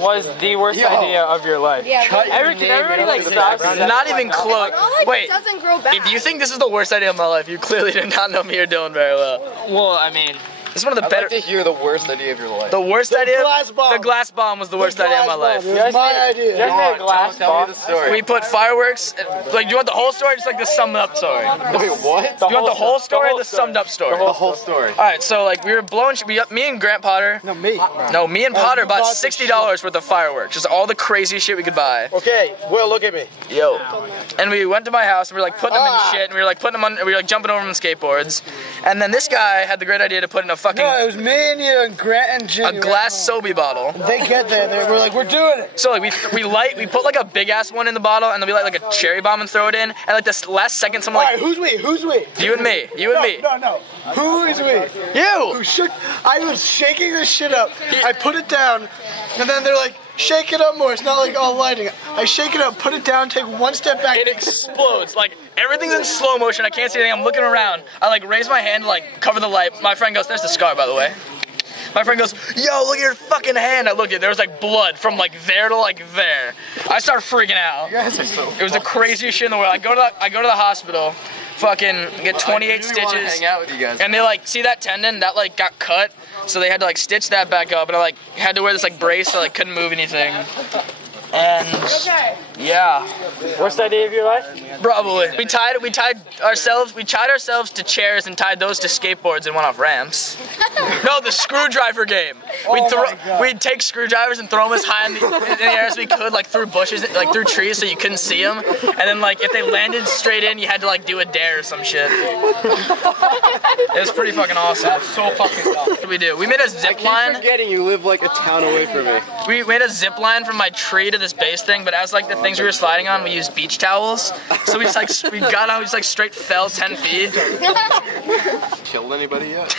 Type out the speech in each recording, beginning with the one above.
was the worst idea of your life. Yeah, can everybody like stop? Not even close. Wait, doesn't grow back. if you think this is the worst idea of my life, you clearly did not know me or Dylan very well. Well, I mean, This is one of the better. I'd like to hear the worst idea of your life. The worst idea? glass bomb. The glass bomb was the worst idea of my life. It was my idea. just made a glass Tell me bomb. the story. We put fireworks. Like, do you want the whole story? Or just like the summed up story. Wait, what? Do you want the whole story or the summed up story? The whole story. All right, so like we were blowing. Me and Grant Potter. No, me. No, me and Potter you bought bought the $60 worth of fireworks. Just all the craziest shit we could buy. Okay, Will, look at me. Yo. And we went to my house and we were like putting them in shit, and we were like putting them on. We were like jumping over them on skateboards. And then this guy had the great idea to put in a fucking No, it was me and you and Grant and Jimmy. a glass Sobe bottle. They get there, we're like, we're doing it. So like we put like a big ass one in the bottle, and then we light like a cherry bomb and throw it in. And like this last second, someone All right, who's we? Who's we? you and me, you and me, No. Who is we? you. Who shook? I was shaking this shit up. I put it down, and then they're like, shake it up more. It's not like all lighting. I shake it up, put it down, take one step back. It explodes. Like everything's in slow motion. I can't see anything. I'm looking around. I like raise my hand to like cover the light. My friend goes, "There's the scar, by the way." My friend goes, "Yo, look at your fucking hand." I looked at it. There was like blood from like there to like there. I start freaking out. You guys are so It was the craziest shit in the world. I go to the hospital, fucking get 28 stitches. Hang out with you guys. And they like, see that tendon that like got cut, so they had to like stitch that back up, and I like had to wear this like brace so I like, couldn't move anything. And yeah, Worst idea of your life? probably. We tied ourselves to chairs and tied those to skateboards and went off ramps. No, the screwdriver game. We'd take screwdrivers and throw them as high in the air as we could, like through bushes, like through trees, so you couldn't see them. And then like if they landed straight in, you had to like do a dare or some shit. It was pretty fucking awesome. So fucking dumb. What did we do? We made a zip line. Forgetting you live like a town away from me. We made a zip line from my tree to this base thing, but as like the things we were sliding on, we used beach towels. So we just like we got out, we just like straight fell 10 feet. Killed anybody yet?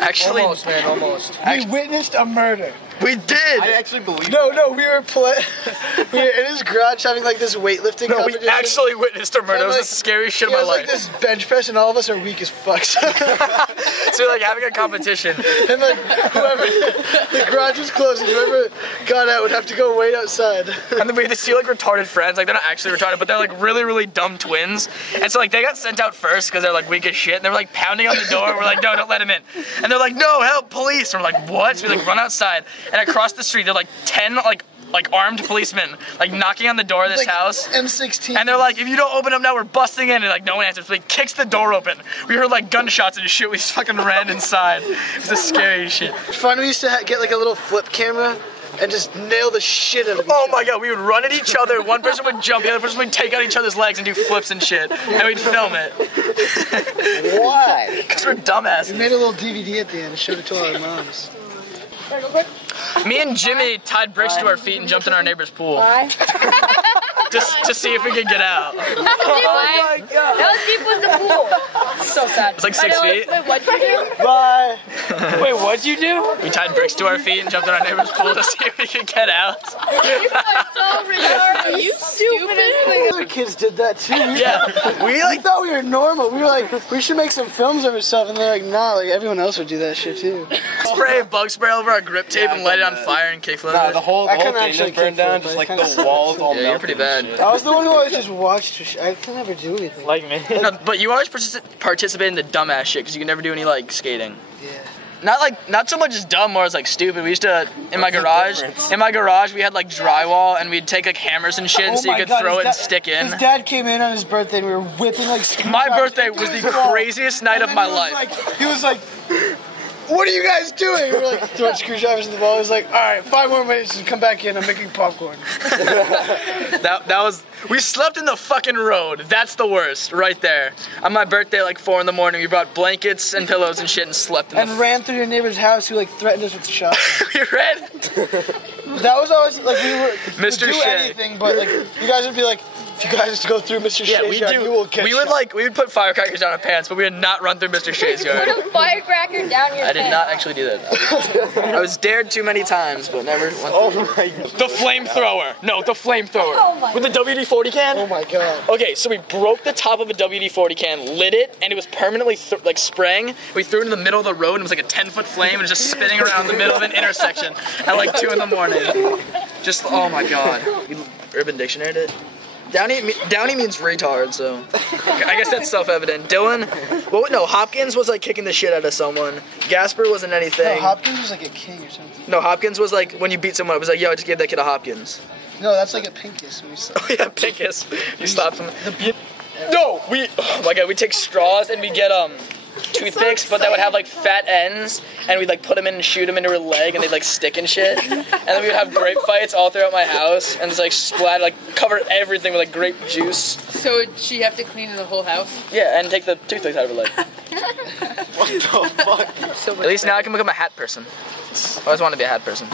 Actually, Almost, man, almost. We witnessed a murder. we did. I actually believe. No, we were we were in his garage having like this weightlifting No, we competition. actually witnessed a murder. It was like, the scariest shit He of my has like life. this bench press, and all of us are weak as fuck. So we're like having a competition. And like whoever, the garage was closed, and whoever got out would have to go wait outside. And then we had to see like retarded friends. Like they're not actually retarded, but they're like really, really dumb twins. And so like they got sent out first because they're like weak as shit. And they were like pounding on the door. We're like, no, don't let him in. And they're like, no, help, police. And we're like, what? So we like run outside. And across the street, they're like 10 like armed policemen like knocking on the door of this house. M16. And they're like, if you don't open up now, we're busting in. And like no one answers. So he kicks the door open. We heard like gunshots and shit. We just fucking ran inside. It was the scariest shit. Fun. We used to get like a little flip camera and just nail the shit out of each Oh other. my god, we would run at each other. One person would jump, the other person would take out each other's legs and do flips and shit. And we'd film it. Why? Because we're dumbasses. We made a little DVD at the end and showed it to our moms. Me and Jimmy tied bricks to our feet and jumped in our neighbor's pool. Why? Just to see if we could get out. How deep was the pool? So sad. It's like 6 feet. Wait, what'd you do? Bye. Wait, what'd you do? We tied bricks to our feet and jumped in our neighbor's pool to see if we could get out. Are you stupid? Other kids did that too. Yeah, we We like, thought we were normal. We were like, we should make some films of ourselves, and they're like, nah, like everyone else would do that shit too. spray bug spray over our grip tape and light it on fire and kickflip Nah, it. the whole couldn't thing actually just burned kick down, it, just but like it the kinda walls all Yeah, you're pretty melted and bad. shit. I was the one who always just watched. I could never do anything. Like me. No, but you always participate in the dumbass shit because you can never do any like skating. Yeah. Not so much as dumb, more as like stupid. We used to in my garage we had like drywall and we'd take like hammers and shit so you could throw it and stick in. His dad came in on his birthday and we were whipping like My birthday was the craziest night of my life. He was like, what are you guys doing? We were like throwing screwdrivers in the ball. He was like, all right, 5 more minutes and come back in. I'm making popcorn. That was, we slept in the fucking road. That's the worst, right there. On my birthday, like 4 in the morning, we brought blankets and pillows and shit and slept in And ran through your neighbor's house who like threatened us with shots. We read. That was always like we were Mr. would do Shea. anything, but like you guys would be like, If you guys go through Mr. Yeah, Shea's we yard, do. you will get We would shot. we would put firecrackers down our pants, but we would not run through Mr. Shea's yard. Put a firecracker down your I did not actually do that. I was dared too many times, but never went through. Oh my god. The flamethrower. No, the flamethrower. Oh my With the WD-40 can. Oh my god. Okay, so we broke the top of a WD-40 can, lit it, and it was permanently like spraying. We threw it in the middle of the road, and it was like a 10-foot flame, and it was just spinning around the middle of an intersection at like 2 in the morning. Just, oh my god. You Urban Dictionary it. Downie means retard, so I guess that's self-evident. Dylan, well, no, Hopkins was like kicking the shit out of someone. Gasper wasn't anything. No, Hopkins was like a king or something. No, Hopkins was like when you beat someone, it was like, yo, I just gave that kid a Hopkins. No, that's like a Pinkus. When we Oh yeah, Pinkus. You slapped him. No, oh my god, we take straws and we get toothpicks, but that would have like fat ends, and we'd like put them in and shoot them into her leg, and they'd like stick and shit. And then we would have grape fights all throughout my house, and just like splat, like cover everything with like grape juice. So would she have to clean the whole house? Yeah, and take the toothpicks out of her leg. What the fuck? At least now I can become a hat person. I always wanted to be a hat person.